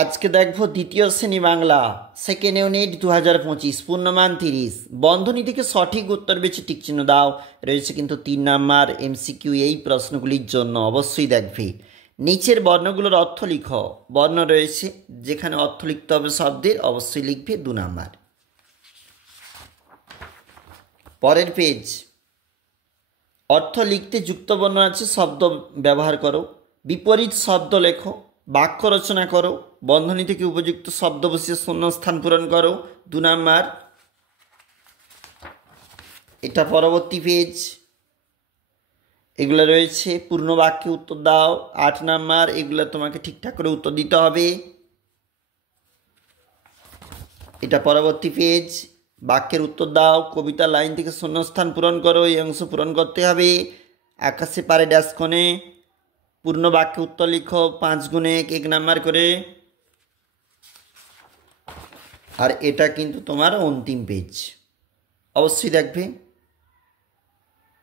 আজকে দেখব দ্বিতীয় শ্রেণী বাংলা সেকেন্ড ইউনিট 2025 পূর্ণমান 30 বন্ধনী থেকে সঠিক উত্তর বেছে টিক চিহ্ন দাও। রয়েছে কিন্তু 3 নাম্বার এমসিকিউ এই প্রশ্নগুলির জন্য অবশ্যই দেখবে। নিচের বর্ণগুলোর অর্থ লিখো। বর্ণ রয়েছে, যেখানে অর্থ লিখতে হবে শব্দের অবশ্যই লিখবে 2 নাম্বার। পরের পেজ, অর্থ লিখতে যুক্ত বর্ণ আছে, শব্দ ব্যবহার করো। বিপরীত শব্দ লেখো, বাক্য রচনা করো, বন্ধনী থেকে উপযুক্ত শব্দ বসিয়ে শূন্যস্থান পূরণ করো 2 নাম্বার। এটা পরবর্তী পেজ। এগুলো রয়েছে পূর্ণ বাক্যে উত্তর দাও 8 নাম্বার। এগুলো তোমাকে ঠিকঠাক করে উত্তর দিতে হবে। এটা পরবর্তী পেজ। বাক্যের উত্তর দাও, কবিতা লাইন থেকে শূন্যস্থান পূরণ করো, এই অংশ পূরণ করতে হবে। আকাশে পারে ড্যাশ কোণে, পূর্ণ বাক্যে উত্তর লিখো 5 গুণে 1 নাম্বার করে। আর এটা কিন্তু তোমার অন্তিম পেজ, অবশ্যই দেখবে।